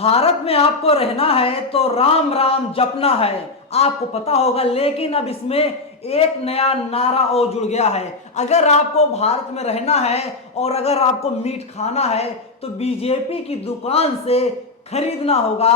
भारत में आपको रहना है तो राम राम जपना है, आपको पता होगा। लेकिन अब इसमें एक नया नारा और जुड़ गया है। अगर आपको भारत में रहना है और अगर आपको मीट खाना है तो बीजेपी की दुकान से खरीदना होगा।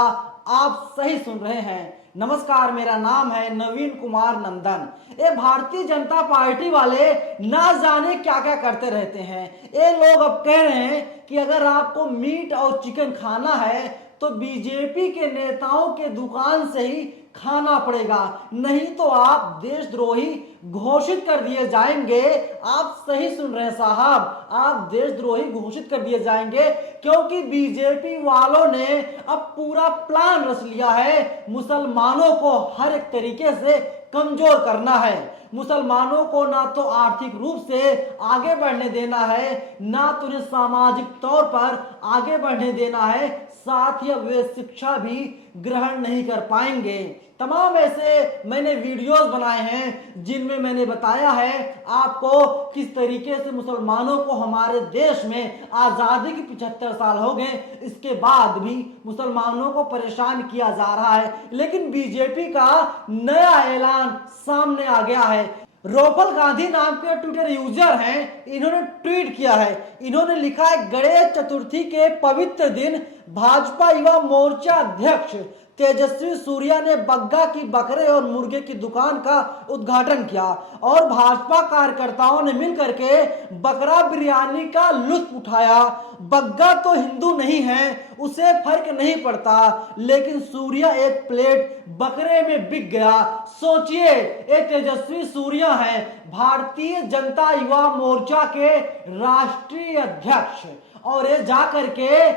आप सही सुन रहे हैं। नमस्कार, मेरा नाम है नवीन कुमार नंदन। ये भारतीय जनता पार्टी वाले ना जाने क्या क्या करते रहते हैं। ये लोग अब कह रहे हैं कि अगर आपको मीट और चिकन खाना है तो बीजेपी के नेताओं के दुकान से ही खाना पड़ेगा, नहीं तो आप देशद्रोही घोषित कर दिए जाएंगे। आप सही सुन रहे हैं साहब, आप देशद्रोही घोषित कर दिए जाएंगे, क्योंकि बीजेपी वालों ने अब पूरा प्लान रच लिया है। मुसलमानों को हर एक तरीके से कमजोर करना है। मुसलमानों को ना तो आर्थिक रूप से आगे बढ़ने देना है, ना तो उन्हें सामाजिक तौर पर आगे बढ़ने देना है, साथ ही वे शिक्षा भी ग्रहण नहीं कर पाएंगे। तमाम ऐसे मैंने वीडियोस बनाए हैं जिनमें मैंने बताया है आपको किस तरीके से मुसलमानों को हमारे देश में आज़ादी के 75 साल हो गए, इसके बाद भी मुसलमानों को परेशान किया जा रहा है। लेकिन बीजेपी का नया ऐलान सामने आ गया है। रोपल गांधी नाम के ट्विटर यूजर हैं, इन्होंने ट्वीट किया है। इन्होंने लिखा है, गणेश चतुर्थी के पवित्र दिन भाजपा युवा मोर्चा अध्यक्ष तेजस्वी सूर्या ने बग्गा की बकरे और मुर्गे की दुकान का उद्घाटन किया और भाजपा कार्यकर्ताओं ने मिलकर के बकरा बिरयानी का लुत्फ उठाया। बग्गा तो हिंदू नहीं है, उसे फर्क नहीं पड़ता, लेकिन सूर्या एक प्लेट बकरे में बिक गया। सोचिए, एक तेजस्वी सूर्या है, भारतीय जनता युवा मोर्चा के राष्ट्रीय अध्यक्ष, और ये जाकर के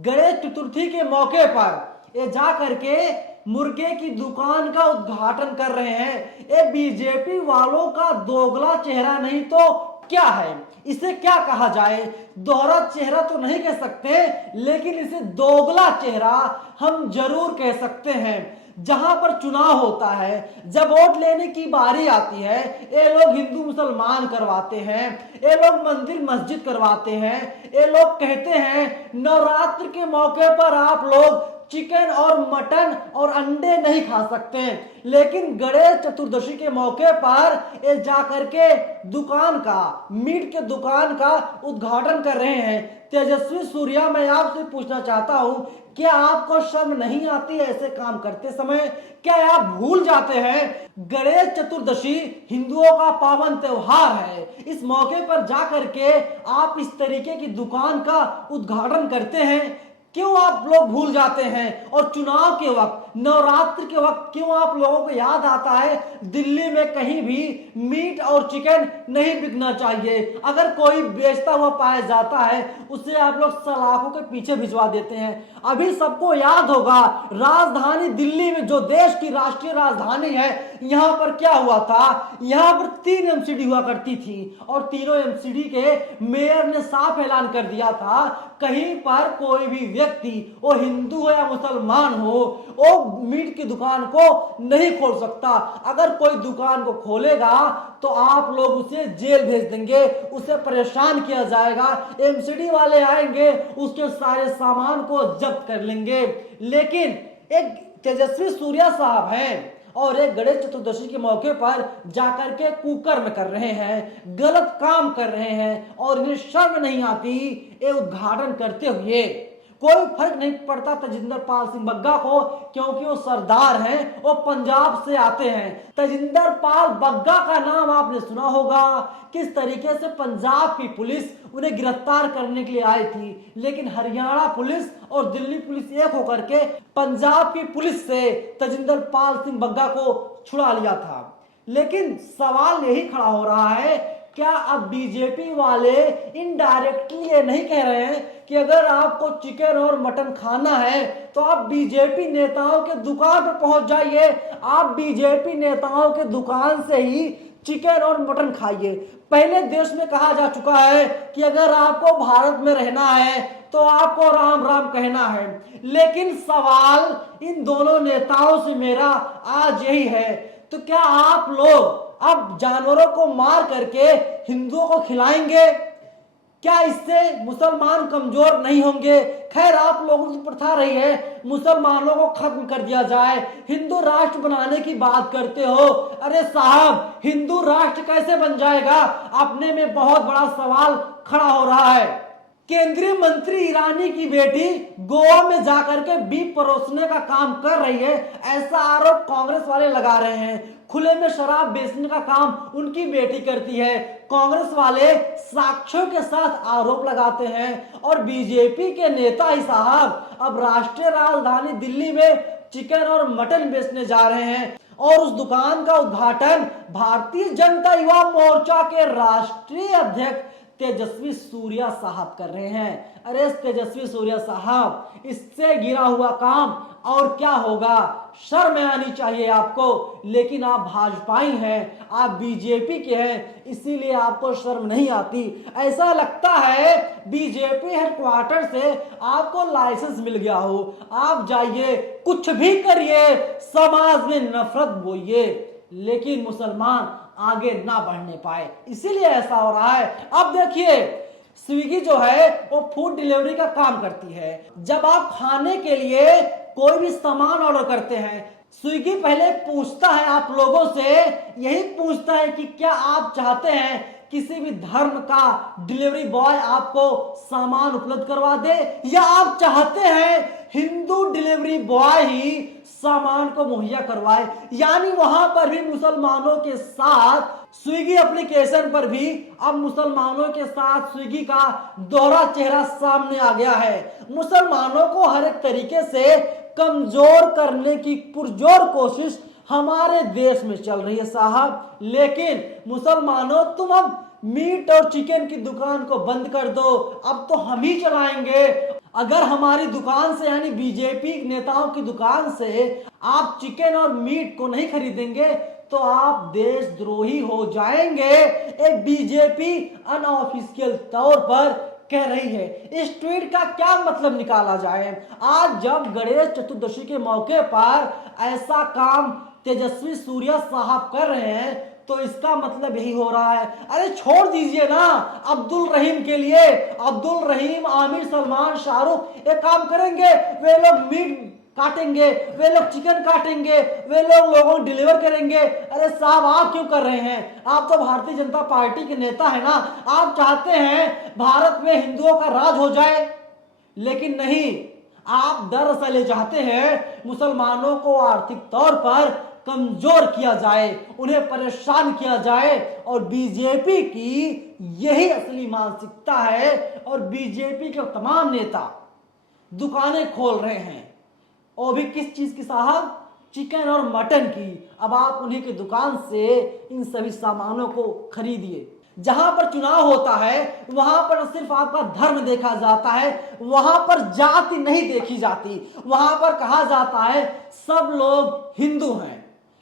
गणेश चतुर्थी के मौके पर ये जा करके मुर्गे की दुकान का उद्घाटन कर रहे हैं। ये बीजेपी वालों का दोगला चेहरा नहीं तो क्या है, इसे क्या कहा जाए? दोहरा चेहरा तो नहीं कह सकते, लेकिन इसे दोगला चेहरा हम जरूर कह सकते हैं। जहां पर चुनाव होता है, जब वोट लेने की बारी आती है, ये लोग हिंदू मुसलमान करवाते हैं, ये लोग मंदिर मस्जिद करवाते हैं, ये लोग कहते हैं नवरात्र के मौके पर आप लोग चिकन और मटन और अंडे नहीं खा सकते, लेकिन गणेश चतुर्दशी के मौके पर ये जाकर के दुकान का, मीट के दुकान का उद्घाटन कर रहे हैं। तेजस्वी सूर्या, मैं आपसे पूछना चाहता हूं, क्या आपको शर्म नहीं आती है ऐसे काम करते समय? क्या आप भूल जाते हैं गणेश चतुर्दशी हिंदुओं का पावन त्योहार है? इस मौके पर जाकर के आप इस तरीके की दुकान का उद्घाटन करते हैं, क्यों आप लोग भूल जाते हैं? और चुनाव के वक्त, नवरात्र के वक्त क्यों आप लोगों को याद आता है दिल्ली में कहीं भी मीट और चिकन नहीं बिकना चाहिए? अगर कोई बेचता हुआ पाया जाता है, उसे आप लोग सलाखों के पीछे भिजवा देते हैं। अभी सबको याद होगा, राजधानी दिल्ली में, जो देश की राष्ट्रीय राजधानी है, यहाँ पर क्या हुआ था? यहाँ पर 3 एमसीडी हुआ करती थी और तीनों एमसीडी के मेयर ने साफ ऐलान कर दिया था, कहीं पर कोई भी व्यक्ति, वो हिंदू हो या मुसलमान हो, वो मीट की दुकान को नहीं खोल सकता। अगर कोई दुकान को खोलेगा तो आप लोग उसे जेल भेज देंगे, उसे परेशान किया जाएगा, एमसीडी वाले आएंगे, उसके सारे सामान को जब्त कर लेंगे। लेकिन एक तेजस्वी सूर्या साहब हैं और एक गणेश चतुर्दशी के मौके पर जाकर के कुकर में कर रहे हैं, गलत काम कर रहे हैं, और इन्हें शर्म नहीं आती ये उद्घाटन करते हुए। कोई फर्क नहीं पड़ता तजिंदर पाल सिंह बग्गा को, क्योंकि वो सरदार हैं, वो पंजाब से आते हैं। तजिंदर पाल बग्गा का नाम आपने सुना होगा, किस तरीके से पंजाब की पुलिस उन्हें गिरफ्तार करने के लिए आई थी, लेकिन हरियाणा पुलिस और दिल्ली पुलिस एक होकर के पंजाब की पुलिस से तजिंदर पाल सिंह बग्गा को छुड़ा लिया था। लेकिन सवाल यही खड़ा हो रहा है, क्या अब बीजेपी वाले इनडायरेक्टली ये नहीं कह रहे हैं कि अगर आपको चिकन और मटन खाना है तो आप बीजेपी नेताओं के दुकान पर पहुंच जाइए, आप बीजेपी नेताओं के दुकान से ही चिकन और मटन खाइए? पहले देश में कहा जा चुका है कि अगर आपको भारत में रहना है तो आपको राम राम कहना है। लेकिन सवाल इन दोनों नेताओं से मेरा आज यही है, तो क्या आप लोग अब जानवरों को मार करके हिंदुओं को खिलाएंगे? क्या इससे मुसलमान कमजोर नहीं होंगे? खैर, आप लोगों की प्रथा रही है मुसलमानों को खत्म कर दिया जाए, हिंदू राष्ट्र बनाने की बात करते हो। अरे साहब, हिंदू राष्ट्र कैसे बन जाएगा? अपने में बहुत बड़ा सवाल खड़ा हो रहा है। केंद्रीय मंत्री ईरानी की बेटी गोवा में जाकर के बीफ परोसने का काम कर रही है, ऐसा आरोप कांग्रेस वाले लगा रहे हैं। खुले में शराब बेचने का काम उनकी बेटी करती है। कांग्रेस वाले साक्ष्यों के साथ आरोप लगाते हैं और बीजेपी के नेता ही साहब अब राष्ट्रीय राजधानी दिल्ली में चिकन और मटन बेचने जा रहे हैं और उस दुकान का उद्घाटन भारतीय जनता युवा मोर्चा के राष्ट्रीय अध्यक्ष तेजस्वी सूर्या साहब कर रहे हैं। अरे तेजस्वी सूर्या साहब, इससे गिरा हुआ काम और क्या होगा? शर्म आनी चाहिए आपको। लेकिन आप भाजपाई हैं, आप बीजेपी के हैं, इसीलिए आपको शर्म नहीं आती। ऐसा लगता है बीजेपी हेडक्वार्टर से आपको लाइसेंस मिल गया हो। आप जाइए, कुछ भी करिए, समाज में नफरत बोइए, लेकिन मुसलमान आगे ना बढ़ने पाए, इसीलिए ऐसा हो रहा है। अब देखिए, स्विगी जो है वो फूड डिलीवरी का काम करती है। जब आप खाने के लिए कोई भी सामान ऑर्डर करते हैं, स्विगी पहले पूछता है आप लोगों से, यही पूछता है कि क्या आप चाहते हैं किसी भी धर्म का डिलीवरी बॉय आपको सामान उपलब्ध करवा दे, या आप चाहते हैं हिंदू डिलीवरी बॉय ही सामान को मुहैया करवाए। यानी वहां पर भी मुसलमानों के साथ स्विगी एप्लीकेशन पर भी अब मुसलमानों के साथ स्विगी का दोहरा चेहरा सामने आ गया है। मुसलमानों को हर एक तरीके से कमजोर करने की पुरजोर कोशिश हमारे देश में चल रही है साहब। लेकिन मुसलमानों, तुम अब मीट और चिकन की दुकान को बंद कर दो, अब तो हम ही चलाएंगे। अगर हमारी दुकान से, यानी बीजेपी नेताओं की दुकान से आप चिकन और मीट को नहीं खरीदेंगे तो आप देशद्रोही हो जाएंगे, एक बीजेपी अनऑफिशियल तौर पर कह रही है। इस ट्वीट का क्या मतलब निकाला जाए? आज जब गणेश चतुर्दशी के मौके पर ऐसा काम तेजस्वी सूर्या साहब कर रहे हैं तो इसका मतलब यही हो रहा है। अरे छोड़ दीजिए ना, अब्दुल रहीम के लिए, अब्दुल रहीम, आमिर, सलमान, शाहरुख एक काम करेंगे, वे लोग मीट काटेंगे, वे लोग चिकन काटेंगे, वे लोग लोगों को डिलीवर करेंगे। अरे साहब, आप क्यों कर रहे हैं? आप तो भारतीय जनता पार्टी के नेता है ना, आप चाहते हैं भारत में हिंदुओं का राज हो जाए, लेकिन नहीं, आप दरअसल ये चाहते हैं मुसलमानों को आर्थिक तौर पर कमजोर किया जाए, उन्हें परेशान किया जाए। और बीजेपी की यही असली मानसिकता है और बीजेपी के तमाम नेता दुकानें खोल रहे हैं, और भी किस चीज की साहब? चिकन और मटन की। अब आप उन्हीं की दुकान से इन सभी सामानों को खरीदिए। जहां पर चुनाव होता है वहां पर सिर्फ आपका धर्म देखा जाता है, वहां पर जाति नहीं देखी जाती। वहां पर कहा जाता है सब लोग हिंदू हैं।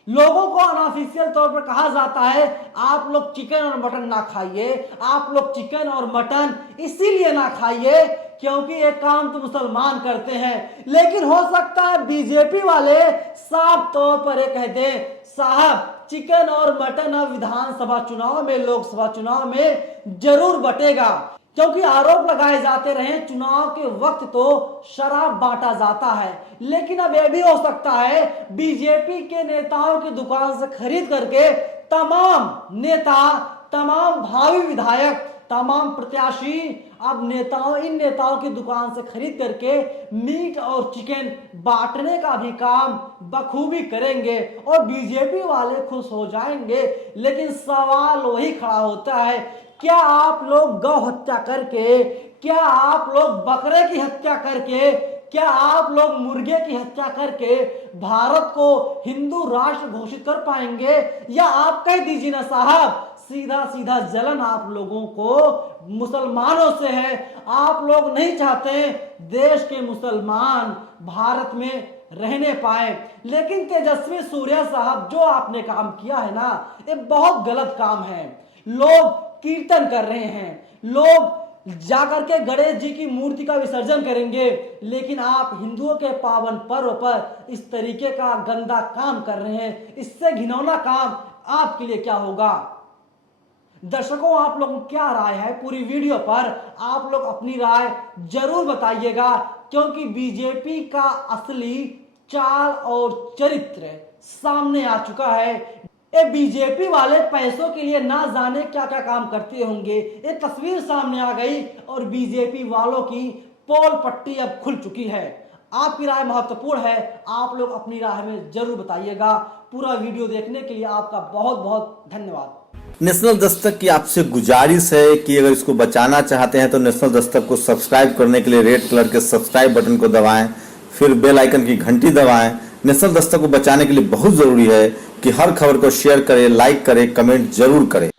लोगों को अनऑफिशियल तौर पर कहा जाता है आप लोग चिकन और मटन ना खाइए, आप लोग चिकन और मटन इसीलिए ना खाइए क्योंकि ये काम तो मुसलमान करते हैं। लेकिन हो सकता है बीजेपी वाले साफ तौर पर ये कह दें साहब चिकन और मटन अब विधानसभा चुनाव में, लोकसभा चुनाव में जरूर बटेगा, क्योंकि आरोप लगाए जाते रहे चुनाव के वक्त तो शराब बांटा जाता है। लेकिन अब यह भी हो सकता है बीजेपी के नेताओं की दुकान से खरीद करके तमाम नेता, तमाम भावी विधायक, तमाम प्रत्याशी अब इन नेताओं की दुकान से खरीद करके मीट और चिकन बांटने का भी काम बखूबी करेंगे और बीजेपी वाले खुश हो जाएंगे। लेकिन सवाल वही खड़ा होता है, क्या आप लोग गौ हत्या करके, क्या आप लोग बकरे की हत्या करके, क्या आप लोग मुर्गे की हत्या करके भारत को हिंदू राष्ट्र घोषित कर पाएंगे? या आप कह दीजिए ना साहब, सीधा सीधा जलन आप लोगों को मुसलमानों से है। आप लोग नहीं चाहते देश के मुसलमान भारत में रहने पाए। लेकिन तेजस्वी सूर्या साहब, जो आपने काम किया है ना, ये बहुत गलत काम है। लोग कीर्तन कर रहे हैं, लोग जाकर के गणेश जी की मूर्ति का विसर्जन करेंगे, लेकिन आप हिंदुओं के पावन पर्व पर इस तरीके का गंदा काम कर रहे हैं। इससे घिनौना काम आपके लिए क्या होगा? दर्शकों, आप लोगों की क्या राय है पूरी वीडियो पर? आप लोग अपनी राय जरूर बताइएगा, क्योंकि बीजेपी का असली चाल और चरित्र सामने आ चुका है। ये बीजेपी वाले पैसों के लिए ना जाने क्या क्या काम करते होंगे। ये तस्वीर सामने आ गई और बीजेपी वालों की पोल पट्टी अब खुल चुकी है। आपकी राय महत्वपूर्ण है, आप लोग अपनी राय में जरूर बताइएगा। पूरा वीडियो देखने के लिए आपका बहुत बहुत धन्यवाद। नेशनल दस्तक की आपसे गुजारिश है कि अगर इसको बचाना चाहते हैं तो नेशनल दस्तक को सब्सक्राइब करने के लिए रेड कलर के सब्सक्राइब बटन को दबाएं, फिर बेल आइकन की घंटी दबाएं। नेशनल दस्तक को बचाने के लिए बहुत जरूरी है कि हर खबर को शेयर करें, लाइक करें, कमेंट जरूर करें।